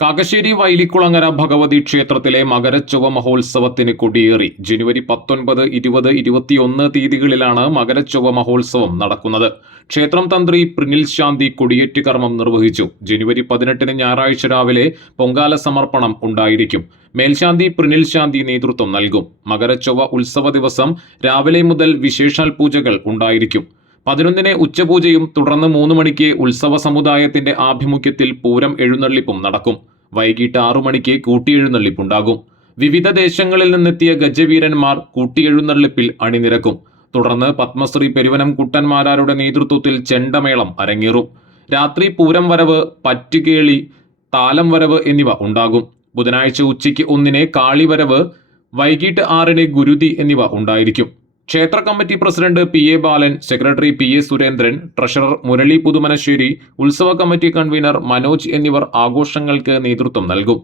കാക്കശ്ശേരി വൈലിക്കുളങ്ങര ഭഗവതി ക്ഷേത്രത്തിലെ മകരച്ചൊവ്വ മഹോത്സവത്തിന് കൊടിയേറി. ജനുവരി 19, 20, 21 തീയതികളിലാണ് മകരച്ചൊവ്വ മഹോത്സവം നടക്കുന്നത്. ക്ഷേത്രം തന്ത്രി പ്രിനിൽ ശാന്തി കൊടിയേറ്റ് കർമ്മം നിർവഹിച്ചു. ജനുവരി 18 ഞായറാഴ്ച രാവിലെ പൊങ്കാല സമർപ്പണം ഉണ്ടായിരിക്കും. മേൽശാന്തി പ്രിനിൽ ശാന്തി നേതൃത്വം നൽകും. മകരച്ചൊവ്വ ഉത്സവ ദിവസം രാവിലെ മുതൽ വിശേഷാൽ പൂജകൾ ഉണ്ടായിരിക്കും. 11 ഉച്ചപൂജയും തുടർന്ന് 3 മണിക്ക് ഉത്സവ സമുദായത്തിന്റെ ആഭിമുഖ്യത്തിൽ പൂരം എഴുന്നള്ളിപ്പും നടക്കും. വൈകിട്ട് 6 മണിക്ക് കൂട്ടിയെഴുന്നള്ളിപ്പുണ്ടാകും. വിവിധ ദേശങ്ങളിൽ നിന്നെത്തിയ ഗജവീരന്മാർ കൂട്ടിയെഴുന്നള്ളിപ്പിൽ അണിനിരക്കും. തുടർന്ന് പത്മശ്രീ പെരുവനം കുട്ടന്മാരാരുടെ നേതൃത്വത്തിൽ ചെണ്ടമേളം അരങ്ങേറും. രാത്രി പൂരം വരവ്, പറ്റുകേളി, താലം വരവ് എന്നിവ ഉണ്ടാകും. ബുധനാഴ്ച ഉച്ചയ്ക്ക് 1 കാളിവരവ്, വൈകിട്ട് 6 ഗുരുതി എന്നിവ ഉണ്ടായിരിക്കും. ക്ഷേത്ര committee president PA Balan, secretary PA Surendran, treasurer Murali Puthumanassery, ഉത്സവ കമ്മിറ്റി കൺവീനർ മനോജ് എന്നിവർ ആഘോഷങ്ങൾക്ക് നേതൃത്വം നൽകും.